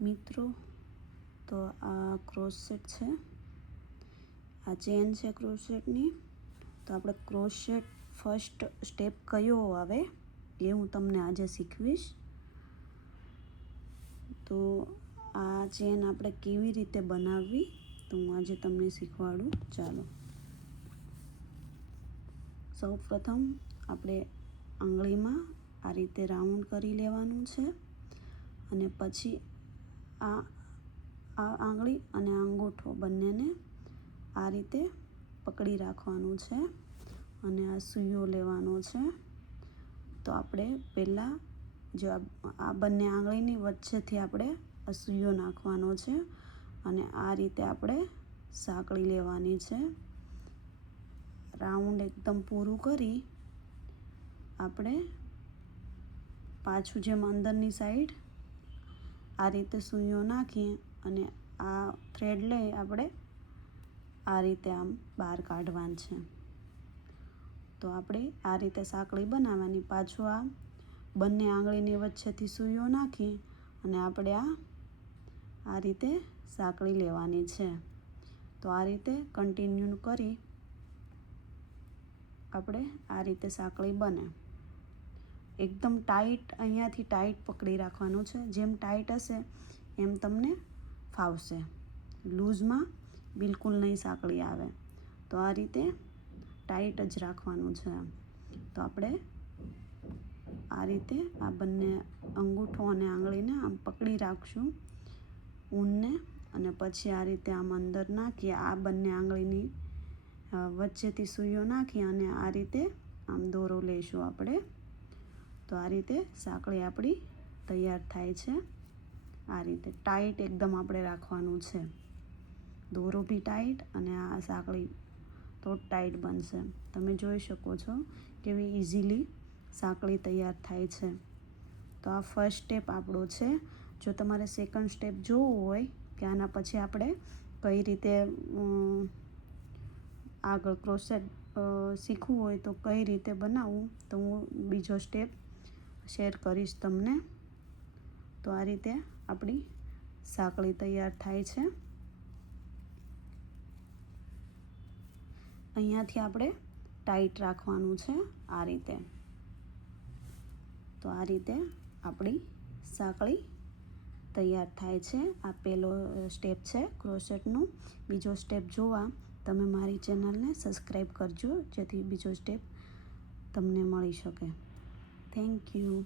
મિત્રો, તો આ ક્રોસેટ છે, આ ચેન છે ક્રોસેટની. તો આપણે ક્રોસેટ ફર્સ્ટ સ્ટેપ કયો આવે એ હું તમને આજે શીખવીશ. તો આ ચેન આપણે કેવી રીતે બનાવવી તો હું આજે તમને શીખવાડું. ચાલો, સૌ પ્રથમ આપણે આંગળીમાં આ રીતે રાઉન્ડ કરી લેવાનું છે અને પછી આ આંગળી અને અંગૂઠો બંનેને આ રીતે પકડી રાખવાનું છે અને આ સૂયો લેવાનો છે. તો આપણે પહેલાં જો આ બંને આંગળીની વચ્ચેથી આપણે આ સૂયો નાખવાનો છે અને આ રીતે આપણે સાંકળી લેવાની છે. રાઉન્ડ એકદમ પૂરું કરી આપણે પાછું જેમ અંદરની સાઈડ આ રીતે સૂયો નાખીએ અને આ થ્રેડ લઈ આપણે આ રીતે આમ બહાર કાઢવાનું છે. તો આપણે આ રીતે સાંકળી બનાવવાની. પાછું આ બંને આંગળીની વચ્ચેથી સૂયો નાખી અને આપણે આ રીતે સાંકળી લેવાની છે. તો આ રીતે કન્ટિન્યુ કરી આપણે આ રીતે સાંકળી બને. એકદમ ટાઈટ, અહીંયાથી ટાઈટ પકડી રાખવાનું છે. જેમ ટાઈટ હશે એમ તમને ફાવશે. લૂઝમાં બિલકુલ નહીં સાંકળી આવે. તો આ રીતે ટાઈટ જ રાખવાનું છે. તો આપણે આ રીતે આ બંને અંગૂઠો અને આંગળીને આમ પકડી રાખશું ઊનને અને પછી આ રીતે આમ અંદર નાખી આ બંને આંગળીની વચ્ચેથી સૂયો નાખી અને આ રીતે આમ દોરો લઈશું આપણે. તો આ રીતે સાંકળી આપણી તૈયાર થાય છે. આ રીતે ટાઈટ એકદમ આપણે રાખવાનું છે. દોરો બી ટાઈટ અને આ સાંકળી તો ટાઈટ બનશે. તમે જોઈ શકો છો કેવી ઇઝીલી સાંકળી તૈયાર થાય છે. તો આ ફર્સ્ટ સ્ટેપ આપણો છે. જો તમારે સેકન્ડ સ્ટેપ જોવું હોય કે આના પછી આપણે કઈ રીતે આગળ ક્રોસેટ શીખવું હોય તો કઈ રીતે બનાવવું તો હું બીજો સ્ટેપ શેર કરીશ તમને. તો આ રીતે આપણી સાંકળી તૈયાર થાય છે. અહીંયાથી આપણે ટાઈટ રાખવાનું છે આ રીતે. તો આ રીતે આપણી સાંકળી તૈયાર થાય છે. આ પહેલો સ્ટેપ છે ક્રોસેટનું. બીજો સ્ટેપ જોવા તમે મારી ચેનલને સબસ્ક્રાઈબ કરજો જેથી બીજો સ્ટેપ તમને મળી શકે. Thank you.